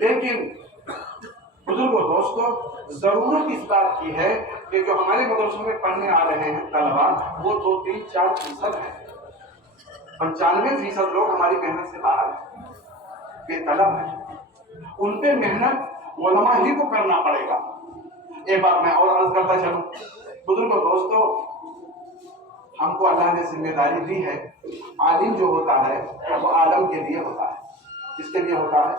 لیکن بزرگوں دوستوں ضرورت اس بات کی ہے کہ جو ہمارے مدرسوں میں پڑھنے آ رہے ہیں طلبا وہ 2, 3, 4% ہیں. 95% لوگ ہماری محنت سے باہر ہیں، بے طلب ہیں. ان پہ محنت علماء ہی کو کرنا پڑے گا. ایک بات میں اور عرض کرتا چلوں، بزرگوں دوستوں ہم کو اللہ نے ذمہ داری دی ہے. عالم جو ہوتا ہے وہ عالم کے لیے ہوتا ہے. کس کے لیے ہوتا ہے؟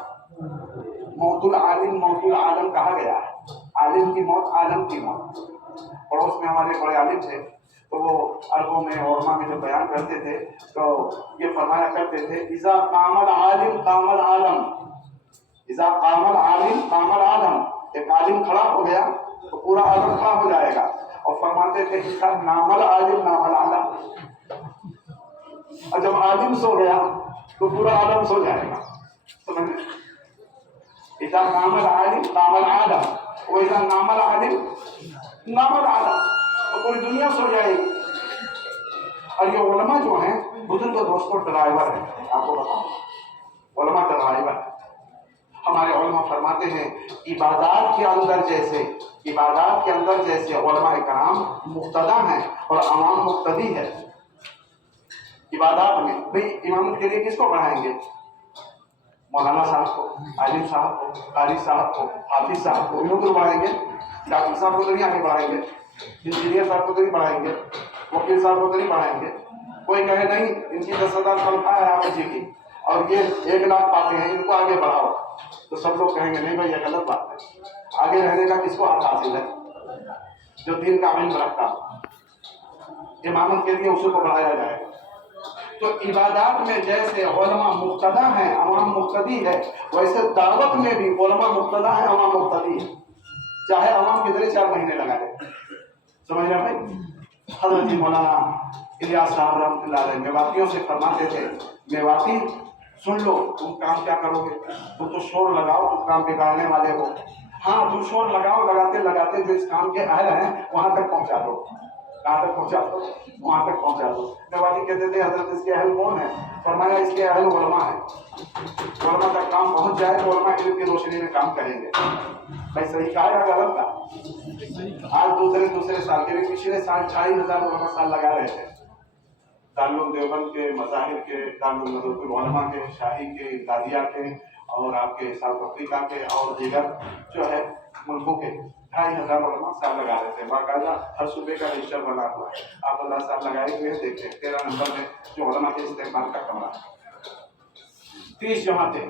موت العالم موت العالم کہا گیا ہے. عالم کی موت عالم کی موت. پڑوس میں ہمارے بڑے عالم تھے تو وہ عربوں میں علماء میں جو بیان کرتے تھے تو یہ فرمایا کرتے تھے اذا قام العالم قام العالم، اذا قام العالم قام العالم. ایک عالم کھڑا ہو گیا تو پورا عالم کھڑا ہو جائے گا. اور فرماتے تھے اذا نام العالم نام العالم، اور جب عالم سو گیا تو پورا عالم سو جائے گا. سمجھے؟ اذا قام العالم قام العالم واذا نام العالم نام العالم، تو پوری دنیا سو جائے گی. اور یہ علماء جو ہیں بزرگ دوستوں ڈرائیور ہیں. آپ کو بتاؤں علماء ڈرائیور ہیں. ہمارے علماء فرماتے ہیں عبادات کے اندر جیسے علماء کرام مقتدا ہیں اور عوام مقتدی ہے. عبادات میں بھئی امامت کے لیے کس کو پڑھائیں گے؟ مولانا صاحب کو، عالم صاحب کو، قاری صاحب کو، حافظ صاحب کو، انہوں کو پڑھائیں گے. ڈاکٹر صاحب کو تو نہیں آگے پڑھائیں گے، انجینئر صاحب کو تو نہیں پڑھائیں گے، وکیل صاحب کو تو نہیں پڑھائیں گے. کوئی کہے نہیں ان کی 10,000 تنخواہ ہے آپ جی کی اور یہ 1 لاکھ پاتے ہیں، ان کو آگے بڑھاؤ، تو سب لوگ کہیں گے نہیں بھائی یہ غلط بات ہے. آگے رہنے کا کس کو حق حاصل ہے؟ جو دین کا علم رکھتا. امامت کے لیے اسی کو بڑھایا جائے. تو عبادات میں جیسے علماء مقتدا ہیں عوام مقتدی ہے، ویسے دعوت میں بھی علماء مقتدا ہیں عوام مقتدی ہے. چاہے عوام کتنے 4 مہینے لگا دے. سمجھ رہے بھائی؟ حضرت مولانا الیاس صاحب رحمۃ اللہ علیہ میواتیوں سے فرماتے تھے میواتی سن لو تم کام کیا کرو گے، تم تو شور لگاؤ، تم کام بگاڑنے والے ہو. ہاں تم شور لگاؤ، لگاتے لگاتے جو اس کام کے اہل ہیں وہاں تک پہنچا دو. کہاں تک پہنچا دو؟ وہاں تک پہنچا دو. میواتی کہتے تھے حضرت اس کے اہل کون ہیں؟ فرمایا اس کے اہل علماء ہیں. علماء تک کام پہنچ جائے تو علماء علم کی روشنی میں کام کریں گے. بھائی صحیح کہا یا غلط کہا؟ آج دوسرے سال کے بھی پچھلے سال 40,000 علماء سال لگا رہے تھے. دارالعلوم دیوبند کے، مظاہر کے، دارالعلوم ندوۃ العلماء کے، شاہی کے، دادیہ کے اور آپ کے ساؤتھ افریقہ کے اور دیگر جو ہے ملکوں کے 2,500 علماء سال لگا رہے تھے. باقاعدہ ہر صوبے کا رجسٹر بنا ہوا ہے. آپ 15 سال لگائے ہوئے ہیں، دیکھیں 13 نمبر میں جو علماء کے استعمال کا کمرہ ہے. 30 جماعتیں،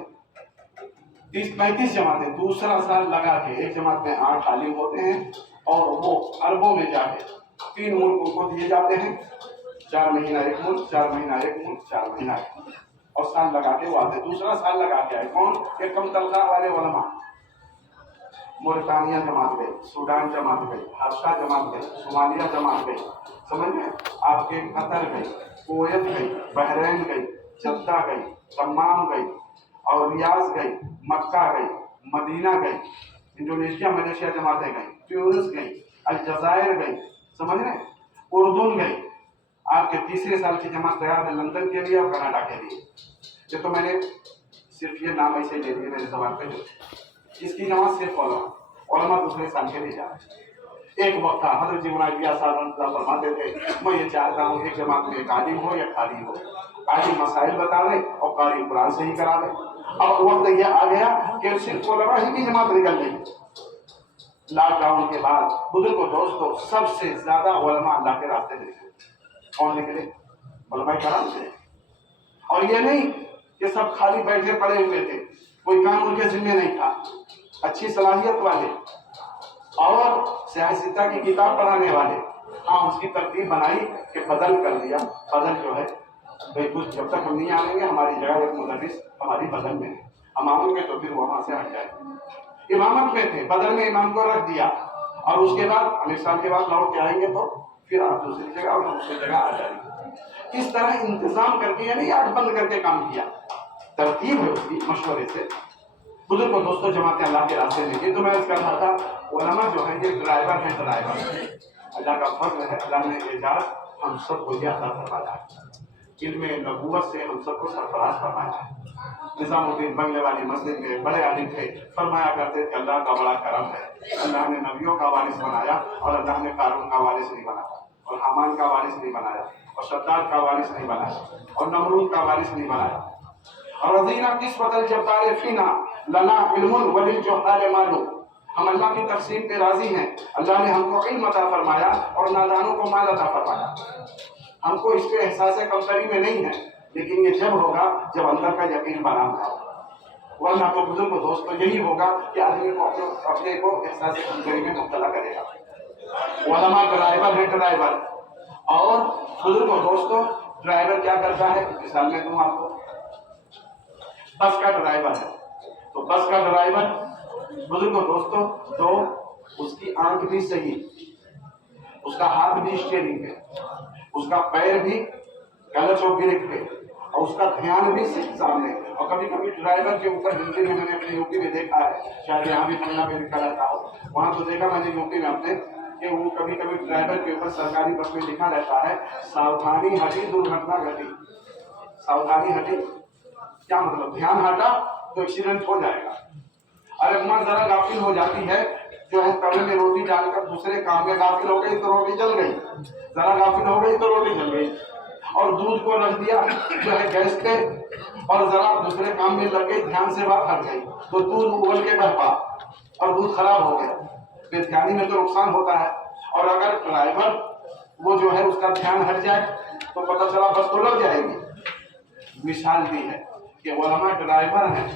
35 جماعتیں دوسرا سال لگا کے. ایک جماعت میں 8 عالم ہوتے ہیں اور وہ عربوں میں جا کے 3 ملک ان کو دیے جاتے ہیں. 4 مہینہ ایک ملک، 4 مہینہ ایک ملک، 4 مہینہ ایک ملک، اور سال لگا کے وہ آتے. دوسرا سال لگا کے آئے کون؟ ایک کم تنخواہ والے علماء. موریتانیہ جماعت گئی، سوڈان جماعت گئی، حبشہ جماعت گئی، صومالیہ جماعت گئی. سمجھ میں؟ آپ کے قطر گئی، کویت گئی، بحرین گئی، جدہ گئی، دمام گئی اور ریاض گئی، مکہ گئی، مدینہ گئی، انڈونیشیا ملیشیا جماعتیں گئی، ٹیونس گئی، الجزائر گئی. سمجھ رہے ہیں؟ اردن گئی. آپ کے تیسرے سال کی جماعت تیار ہے لندن کے لیے اور کینیڈا کے لیے. یہ تو میں نے صرف یہ نام ایسے لے لیے میرے زبان پہ. جو اس کی جماعت صرف علماء دوسرے سال کے لیے جا رہے ہیں. ایک وقت تھا حضرت جی مولانا صاحب فرماتے تھے میں یہ چاہتا ہوں ایک جماعت میں ایک عالم ہو یا قاری ہو، عالم مسائل بتا دے اور قاری قرآن صحیح کرا دے. اب وقت یہ آ گیا کہ صرف علماء ہی کی جماعت نکل گئی. لاک ڈاؤن کے بعد بزرگوں دوستوں سب سے زیادہ علماء اللہ کے راستے میں نکلے. کون نکلے؟ علماء کرام سے. اور یہ نہیں کہ سب خالی بیٹھے پڑے ہوئے تھے، کوئی کام ان کے ذمہ نہیں تھا. اچھی صلاحیت والے اور سیاستہ کی کتاب پڑھانے والے. ہاں اس کی ترتیب بنائی کہ بدل کر دیا. بدل جو ہے بھائی کچھ جب تک ہم نہیں آئیں گے ہماری جگہ ایک مدرس ہماری بدل میں ہے، ہم آؤں گے تو پھر وہاں سے ہٹ جائے. امامت میں تھے، بدل میں امام کو رکھ دیا اور اس کے بعد ہم 1 سال کے بعد لوٹ کے آئیں گے تو پھر آپ دوسری جگہ اور دوسری جگہ آ جائیں گے. اس طرح انتظام کر کے یعنی آنکھ بند کر کے کام کیا. ترتیب ہے اس کی مشورے سے. بزرگوں دوستوں جماعتیں اللہ کے راستے میں. یہ تو میں اس کا کہا تھا علماء جو ہیں یہ ڈرائیور ہیں. ڈرائیور اللہ کا فضل ہے، اللہ نے اعزاز ہم سب کو یہ عطا فرمایا ہے. علم نبوت سے ہم سب کو سرفراز فرمایا ہے. نظام الدین بنگلے والی مسجد میں بڑے عالم تھے، فرمایا کرتے کہ اللہ کا بڑا کرم ہے، اللہ نے نبیوں کا وارث بنایا اور اللہ نے قارون کا وارث نہیں بنایا، اور حامان کا وارث نہیں بنایا، اور شداد کا وارث نہیں بنایا، اور نمرود کا وارث نہیں بنایا۔ اور رضینا قسمت الجبار فینا لنا علم وللجہال مال، ہم اللہ کی تقسیم پہ راضی ہیں، اللہ نے ہم کو علم عطا فرمایا اور نادانوں کو مال عطا فرمایا، ہم کو اس پہ احساس کمتری میں نہیں ہے، لیکن یہ جب ہوگا جب اندر کا یقین بنا ہوگا، ورنہ تو بزرگ دوستو یہی ہوگا کہ آدمی کو اپنے کو احساس کمتری میں مبتلا کرے گا۔ علماء ڈرائیور ہے، ڈرائیور، اور بزرگ دوستو ڈرائیور کیا کرتا ہے؟ مثال میں دوں آپ کو، بس کا ڈرائیور ہے، تو بس کا ڈرائیور بزرگ دوستو تو اس کی آنکھ بھی صحیح، اس کا ہاتھ بھی اسٹیئرنگ پہ، اس کا پیر بھی کلچ اور بریک پہ، اور اس کا دھیان بھی صرف سامنے۔ اور کبھی کبھی ڈرائیور کے اوپر ہندی میں نے اپنے یوپی میں دیکھا ہے، شاید یہاں بھی پنجاب میں لکھا رہتا ہو، وہاں تو دیکھا میں نے یوپی میں اپنے کہ وہ کبھی کبھی ڈرائیور کے اوپر سرکاری بس میں لکھا رہتا ہے ساودھانی ہٹی درگھٹنا گھٹی۔ ساودھانی ہٹی کیا مطلب؟ دھیان ہٹا تو ایکسیڈنٹ ہو جائے گا۔ ارے ماں ذرا غافل ہو جاتی ہے، جو ہے توے میں روٹی ڈال کر دوسرے کام میں غافل ہو گئی تو روٹی جل گئی، ذرا غافل ہو گئی تو روٹی جل گئی۔ اور دودھ کو رکھ دیا جو ہے گیس پہ اور ذرا دوسرے کام میں لگ گئی، دھیان سے بات ہٹ گئی تو دودھ ابل کے بہہ پا اور دودھ خراب ہو گیا۔ بے دھیانی میں تو نقصان ہوتا ہے، اور اگر ڈرائیور وہ جو ہے اس کا دھیان ہٹ جائے تو پتہ چلا بس تو لگ جائے گی۔ مثال دی ہے کہ علماء ڈرائیور ہیں،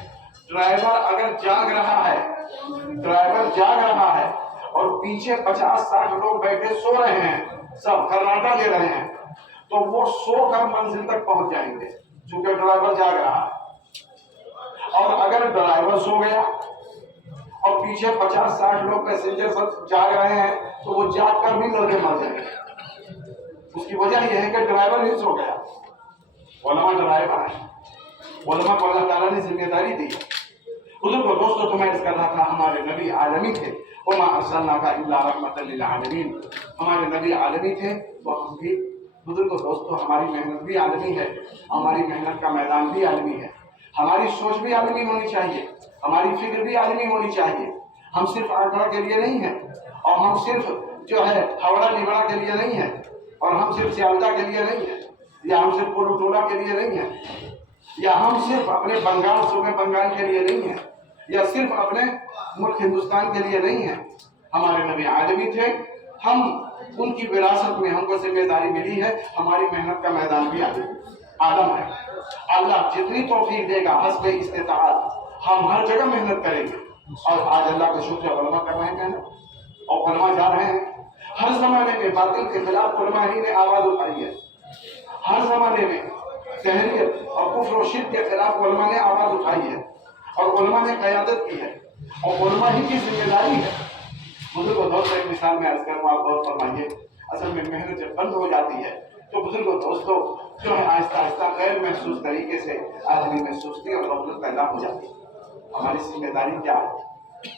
ڈرائیور اگر جاگ رہا ہے، ڈرائیور جاگ رہا ہے اور پیچھے 50-60 لوگ بیٹھے سو رہے ہیں، سب خراٹا لے رہے ہیں، تو وہ سو کر منزل تک پہنچ جائیں گے چونکہ ڈرائیور جاگ رہا ہے۔ اور اگر ڈرائیور سو گیا اور پیچھے 50-60 لوگ پیسنجر سب جاگ رہے ہیں تو وہ جاگ کر بھی لڑکے مر جائیں گے۔ اس کی وجہ یہ ہے کہ ڈرائیور ہی سو گیا۔ علماء ڈرائیور ہیں، علماء کو اللہ تعالیٰ نے ذمہ داری دی۔ بزرگ دوستو تو میں اس کر رہا تھا ہمارے نبی عالمی تھے، وما ارسلناک الا رحمۃ للعالمین، ہمارے نبی عالمی تھے تو ہم بھی بزرگ دوستو ہماری محنت بھی عالمی ہے، ہماری محنت کا میدان بھی عالمی ہے، ہماری سوچ بھی عالمی ہونی چاہیے، ہماری فکر بھی عالمی ہونی چاہیے۔ ہم صرف آگرہ کے لیے نہیں ہیں، اور ہم صرف جو ہے ہاوڑا نیوڑا کے لیے نہیں ہیں، اور ہم صرف سیالدہ کے لیے نہیں ہیں، یا ہم صرف پورٹولا کے لیے نہیں ہیں، یا ہم صرف اپنے بنگال صوبے بنگال کے لیے نہیں ہیں، یا صرف اپنے ملک ہندوستان کے لیے نہیں ہیں۔ ہمارے نبی عالمی تھے، ہم ان کی وراثت میں ہم کو ذمہ داری ملی ہے، ہماری محنت کا میدان بھی عالم ہے۔ اللہ جتنی توفیق دے گا حسب استطاعت ہم ہر جگہ محنت کریں گے، اور آج اللہ کا شکر ہے علماء کر رہے ہیں محنت، اور علماء جا رہے ہیں۔ ہر زمانے میں باطل کے خلاف علماء ہی نے آواز اٹھائی ہے، ہر زمانے میں تحریت اور کفر و شرک کے خلاف علماء نے آواز اٹھائی ہے، اور علماء نے قیادت کی ہے، اور علماء ہی کی ذمہ داری ہے۔ بزرگ و دوستو ایک مثال میں عرض کروں، آپ غور فرمائیے، اصل میں محنت جب بند ہو جاتی ہے تو بزرگ و دوستو جو ہے آہستہ آہستہ غیر محسوس طریقے سے آدمی میں سستی اور غفلت پیدا ہو جاتی ہے۔ ہماری ذمہ داری کیا ہے؟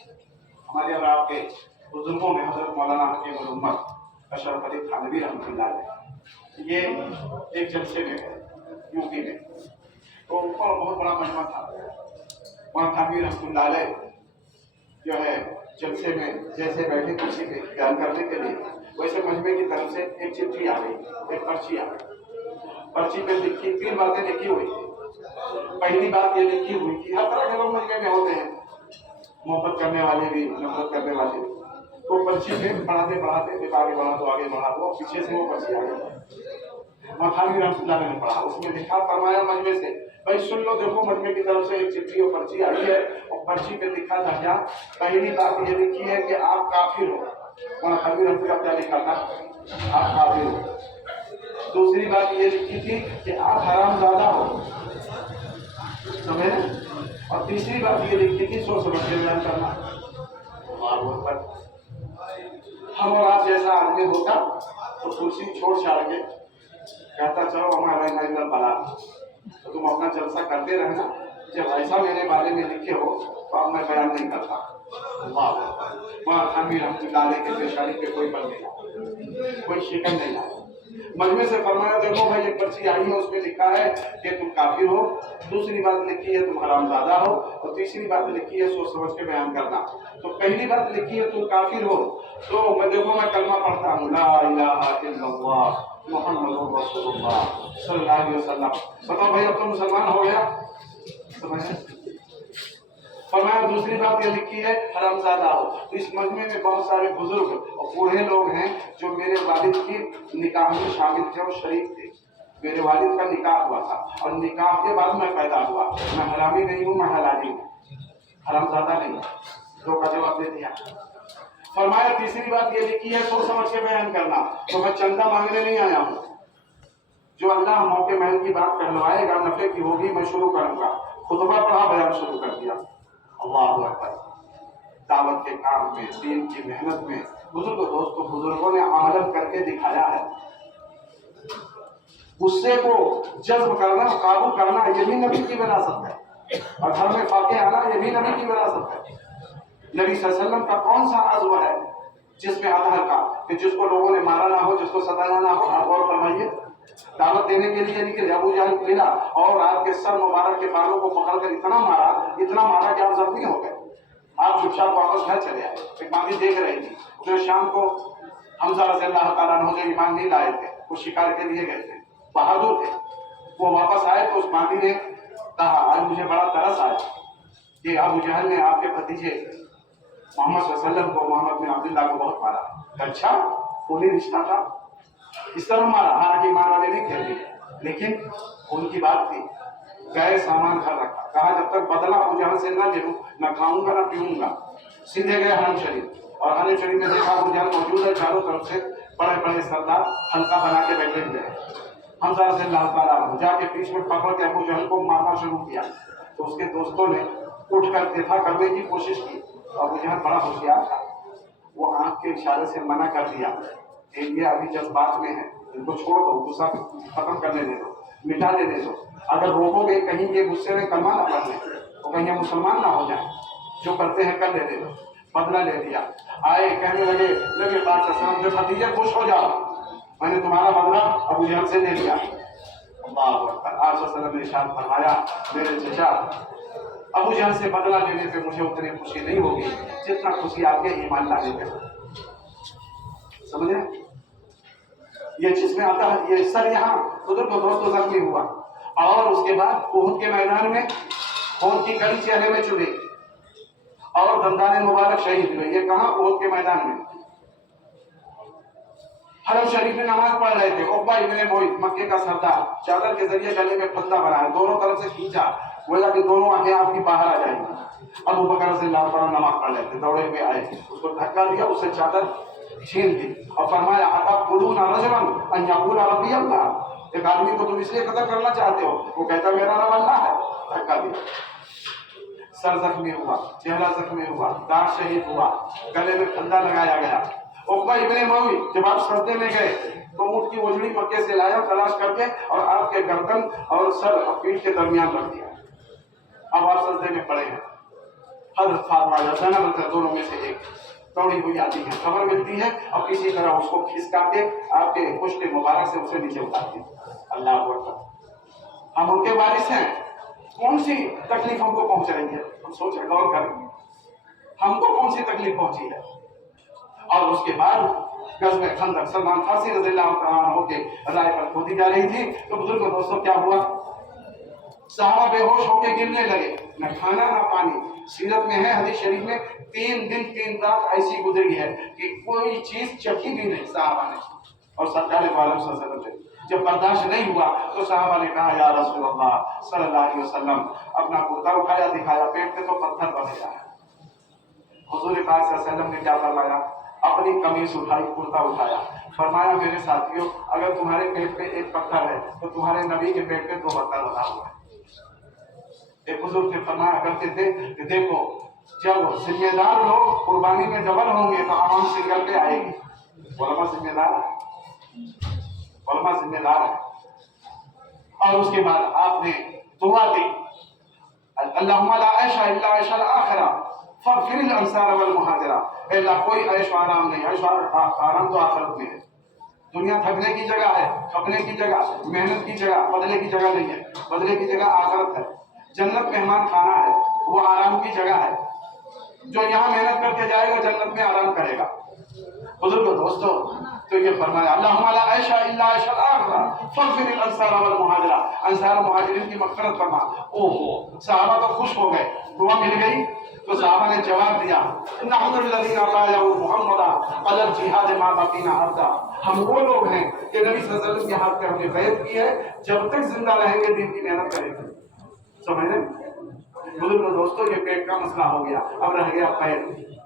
ہمارے اور آپ کے بزرگوں میں حضرت مولانا حکیم الامت اشرف علی تھانوی رحمۃ اللہ علیہ، یہ ایک جلسے میں گئے یوپی میں، تو اوپر بہت بڑا مجمع تھا، وہاں تھانوی رحمۃ اللہ علیہ جو ہے جلسے میں جیسے بیٹھے کرسی پہ بیان کرنے کے لیے، ویسے مجمع کی طرف سے ایک چٹھی آ گئی، ایک پرچی آ گئی، پرچی پہ لکھی 3 باتیں لکھی ہوئی تھی۔ پہلی بات یہ لکھی ہوئی تھی، ہر طرح کے لوگ مجمع میں ہوتے ہیں، محبت کرنے والے بھی، نفرت کرنے والے بھی، تو پرچی پہ پڑھاتے پڑھاتے ایک آگے بڑھا دو آگے بڑھا دو، پیچھے سے وہ پرچی آ گئی، تھانوی رحمۃ اللہ نے پڑھا، اس میں لکھا، فرمایا مجمع سے بھائی سن لو، دیکھو مجمع کی طرف سے ایک چٹھی اور پرچی آئی ہے، اور پرچی پہ لکھا تھا کیا؟ پہلی بات یہ لکھی ہے کہ آپ کافر ہو۔ تھانوی رحمۃ اللہ کیا لکھا تھا؟ آپ کافر ہو۔ دوسری بات یہ لکھی تھی کہ آپ حرام زادہ ہو، سمجھے؟ اور تیسری بات یہ لکھی تھی سوچ سمجھ کے بیان کرنا۔ ہم اور آپ جیسا آدمی ہوتا تو کرسی چھوڑ چھاڑ کے کہتا چلو ہمارا بلا، تو تم اپنا جلسہ کرتے رہنا، جب ایسا میرے بارے میں لکھے ہو تو اب میں بیان نہیں کرتا۔ وہاں تھانوی رحمۃ اللہ علیہ کے پیشانی پہ کوئی بل نہیں آیا، کوئی شکن نہیں آیا، مجمع سے فرمایا دیکھو بھائی ایک پرچی آئی ہے اس میں لکھا ہے کہ تم کافر ہو، دوسری بات لکھی ہے تم حرامزادہ ہو، اور تیسری بات لکھی ہے سوچ سمجھ کے بیان کرنا۔ تو پہلی بات لکھی ہے تم کافر ہو، تو میں دیکھو میں کلمہ پڑھتا ہوں لا الہ الا اللہ محمد رسول اللہ صلی اللہ علیہ وسلم، بتاؤ بھائی اب تو مسلمان ہو گیا؟ فرمایا دوسری بات یہ لکھی ہے حرامزادہ ہو۔ تو اس مجمع میں بہت سارے بزرگ اور بوڑھے لوگ ہیں جو میرے والد کی نکاح میں شامل تھے اور شریک تھے۔ میرے والد کا نکاح ہوا تھا اور نکاح کے بعد میں پیدا ہوا۔ میں حرامی نہیں ہوں، میں حلالی ہوں، حرامزادہ نہیں۔ دو کا جواب دے دیا۔ فرمایا تیسری بات یہ لکھی ہے سوچ سمجھ کے بیان کرنا، تو میں چندہ مانگنے نہیں آیا ہوں، جو اللہ موقع محل کی بات کہلوائے گا نفع کی ہوگی میں شروع کروں گا۔ خطبہ پڑھا، بیان شروع کر دیا۔ اللہ اکبر۔ دعوت کے کام میں، دین کی محنت میں بزرگوں نے عمل کر کے دکھایا ہے۔ غصے کو جذب کرنا، قابو کرنا، یہ بھی نبی کی وراثت ہے، اور گھر میں فاقے آنا یہ بھی نبی کی وراثت ہے۔ نبی صلی اللہ علیہ وسلم کا کون سا عزم ہے جس میں اطہر کا کہ جس کو لوگوں نے مارا نہ ہو، جس کو ستایا نہ ہو؟ آپ غور فرمائیے، دعوت دینے کے لیے نکلے، ابو جہل ملا اور آپ کے سر مبارک کے بالوں کو پکڑ کر اتنا مارا کہ آپ زخمی ہو گئے۔ آپ چپ چاپ واپس گھر چلے آئے۔ ایک باندھی دیکھ رہی تھی، جو شام کو حمزہ رضی اللہ تعالیٰ عنہ جو ایمان نہیں لائے تھے، وہ شکار کے لیے گئے تھے، بہادر تھے، وہ واپس آئے تو اس باندھی نے کہا آج مجھے بڑا ترس آیا کہ ابو جہل نے آپ کے بھتیجے محمد صلی اللہ علیہ وسلم کو، محمد بن عبداللہ کو بہت مارا۔ اچھا، خونی رشتہ تھا، اس طرح مارا؟ حالانکہ ایمان والے نہیں کہتے، لیکن ان کی بات تھی۔ گئے، سامان گھر رکھا، کہا جب تک بدلہ ابو جہل سے نہ لے لوں نہ کھاؤں گا نہ پیوں گا۔ سیدھے گئے حرم شریف، اور حرم شریف میں دیکھا ابو جہل موجود ہے، چاروں طرف سے بڑے بڑے سردار حلقہ بنا کے بیٹھے ہوئے ہیں۔ حمزہ رضی اللہ تعالیٰ عنہ جا کے پیچھے میں پکڑ کے ابو جہل کو مارنا شروع کیا، تو اس کے دوستوں نے اٹھ کر دفاع کرنے کی کوشش کی۔ ابو جہل بڑا ہوشیار تھا، وہ آنکھ کے اشارے سے منع کر دیا کہ یہ ابھی جذبات میں ہے، ان کو چھوڑ دو، غصہ ختم کرنے دے دو، مٹا دے دو۔ اگر روکو گے کہیں یہ غصے میں کلمہ نہ پڑھ لیں تو کہیں یہ مسلمان نہ ہو جائیں، جو کرتے ہیں کر لینے دو۔ بدلہ لے لیا، آئے کہنے لگے پاک صلی اللہ علیہ وسلم سے بھتیجے خوش ہو جاؤ، میں نے تمہارا بدلہ ابو جہل سے لے لیا۔ اللہ اکبر۔ آپ صلی اللہ علیہ وسلم نے ارشاد فرمایا میرے چچا، ابو جہل سے بدلہ لینے پہ مجھے اتنی خوشی نہیں ہوگی جتنا خوشی آپ کے ایمان لانے پہ۔ سمجھے؟ یہ جس میں آتا ہے، یہ سر یہاں بزرگ و دوستوں زخمی ہوا، اور اس کے بعد احد کے میدان میں خون کی کڑی چہرے میں چبھی اور دندان مبارک شہید ہوئے۔ یہ کہاں؟ احد کے میدان میں۔ حرم شریف میں نماز پڑھ رہے تھے، عقبہ ابن معیط مکے کا سردار چادر کے ذریعے گلے میں پھندا بنایا، دونوں طرف سے کھینچا، گویا کہ دونوں آنکھیں آپ کی باہر آ جائیں گی۔ ابو بکر رضی اللہ تعالیٰ نماز پڑھ رہے تھے، دوڑے ہوئے آئے، اس کو دھکا دیا، اسے چادر چھین دی اور فرمایا اتقتلون رجلا ان یقول ربی اللہ، ایک آدمی کو تم اس لیے قتل کرنا چاہتے ہو وہ کہتا میرا رب اللہ ہے، دھکا دیا۔ سر زخمی ہوا، چہرہ زخمی ہوا، داڑھ شہید ہوا، گلے میں پھندا لگایا گیا۔ عقبہ ابن معیط جب آپ سجدے میں گئے تو اونٹ کی اجڑی مکے سے لایا تلاش کر کے اور آپ کے گردن اور سر اور پیٹھ کے درمیان رکھ دیا۔ اب آپ سجدے میں پڑے ہیں، حضرت فاطمہ یا زینب دونوں میں سے ایک توڑی ہوئی آتی ہے، خبر ملتی ہے اور کسی طرح اس کو کھسکا کے آپ کے پشت مبارک سے اسے نیچے اتارتی ہے۔ اللہ اکبر۔ ہم ان کے وارث ہیں، کون سی تکلیف ہم کو پہنچ رہی ہے؟ ہم سوچیں، غور کریں، ہم کو کون سی تکلیف پہنچی ہے؟ اور اس کے بعد غزوہ خندق، سلمان فارسی رضی اللہ تعالیٰ عنہ کے رائے پر کھودی جا رہی تھی، تو بزرگ دوستوں کیا ہوا؟ صحابہ بے ہوش ہو کے گرنے لگے، نہ کھانا نہ پانی۔ سیرت میں ہے، حدیث شریف میں 3 دن 3 رات ایسی گزری ہے کہ کوئی چیز چکھی بھی نہیں صحابہ نے، اور سرکار دو عالم صلی اللہ علیہ وسلم جب برداشت نہیں ہوا تو صحابہ نے کہا یا رسول اللہ صلی اللہ علیہ وسلم، اپنا کرتا اٹھایا، دکھایا، پیٹ پہ تو پتھر بن گیا ہے۔ حضور پاک صلی اللہ علیہ وسلم نے کیا فرمایا؟ اپنی قمیص اٹھائی، کرتا اٹھایا، فرمایا میرے ساتھیوں اگر تمہارے پیٹ پہ ایک پتھر ہے تو تمہارے نبی کے پیٹ پہ 2 پتھر لگا ہوا ہے۔ ایک بزرگ سے فرمایا کرتے تھے کہ دیکھو جب ذمہ دار لوگ قربانی میں ڈبل ہوں گے تو عوام سنگل پہ آئے گی۔ علماء ذمہ دار ہے، علماء ذمہ دار ہے۔ اور اس کے بعد آپ نے دعا دی، اللہم لا عیش الا عیش الاخرہ فاغفر الانصار والمہاجرہ، اے اللہ کوئی عیش و آرام نہیں، عیش و آرام تو آخرت میں ہے، دنیا تھکنے کی جگہ ہے، کھپنے کی جگہ، محنت کی جگہ، بدلے کی جگہ نہیں ہے. بدلے کی جگہ آخرت ہے. جنت مہمان خانہ ہے، وہ آرام کی جگہ ہے. جو یہاں محنت کر کے جائے گا جنت میں آرام کرے گا. بزرگوں دوستو، تو یہ فرمایا اللہم لا عیش الا عیش الآخرہ فاغفر الانصار والمہاجرہ. انصار و مہاجرین کی مغفرت فرما. اوہو، صحابہ تو خوش ہو گئے، دعا مل گئی. تو صحابہ نے جواب دیا نحن الذین بایعوا محمدا علی الجہاد ما بقینا ابدا. ہم وہ لوگ ہیں کہ نبی صلی اللہ علیہ وسلم کے ہاتھ پہ ہم نے بیعت کی ہے، جب تک زندہ رہیں گے دین کی محنت کریں گے. سمجھ لیں بزرگوں دوستو، یہ پیٹ کا مسئلہ ہو گیا. اب رہ گیا پیر.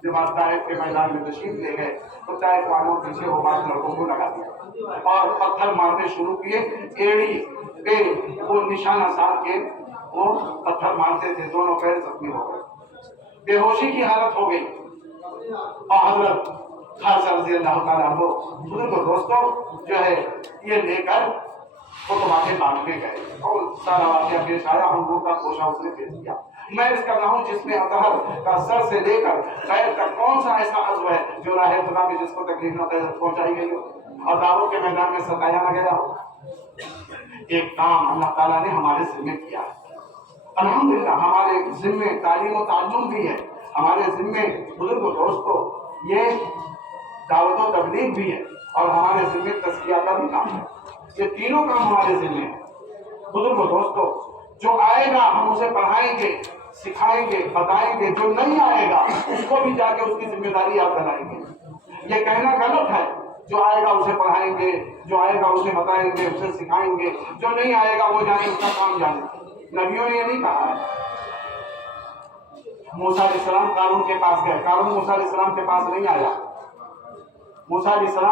جب آپ طائف کے میدان میں تشریف لے گئے تو طائف والوں پیچھے وہ بات لڑکوں کو لگا دیا اور پتھر مارنے شروع کیے. ایڑی پہ وہ نشانہ ساتھ کے وہ پتھر مارتے تھے. دونوں پیر زخمی ہو گئے، بے ہوشی کی حالت ہو گئی. اور حضرت خاصہ رضی اللہ تعالیٰ عنہ بزرگوں دوستو جو ہے یہ لے کر وہ تو واقعے بانٹنے گئے اور سارا واقعہ پیش آیا. ہم کا کوشا اس نے پیش کیا. میں اس کر رہا ہوں جس میں اطہر کا سر سے لے کر پیر تک کون سا ایسا عضو ہے جو راہ خدا میں جس کو تکلیف نہ پہنچائی گئی ہو اور دعوت کے میدان میں ستایا نہ گیا ہو. ایک کام اللہ تعالیٰ نے ہمارے ذمے کیا. الحمدللہ ہمارے ذمے تعلیم و تعلم بھی ہے. ہمارے ذمے بزرگوں دوستو یہ دعوت و تبلیغ بھی ہے اور ہمارے ذمے تزکیہ کا بھی کام ہے. یہ تینوں کام ہمارے ذمے ہیں. بزرگوں دوستو جو آئے گا ہم اسے پڑھائیں گے، سکھائیں گے، بتائیں گے. جو نہیں آئے گا اس کو بھی جا کے اس کی ذمہ داری یاد دلائیں گے. یہ کہنا غلط ہے. جو آئے گا اسے پڑھائیں گے، جو آئے گا اسے بتائیں گے، اسے سکھائیں گے. جو نہیں آئے گا وہ جانے اس کا کام جانے. نبیوں نے یہ نہیں کہا ہے. موسیٰ علیہ السلام قارون کے پاس گئے. قارون موسیٰ علیہ السلام کے پاس نہیں آیا. موسیٰ علیہ السلام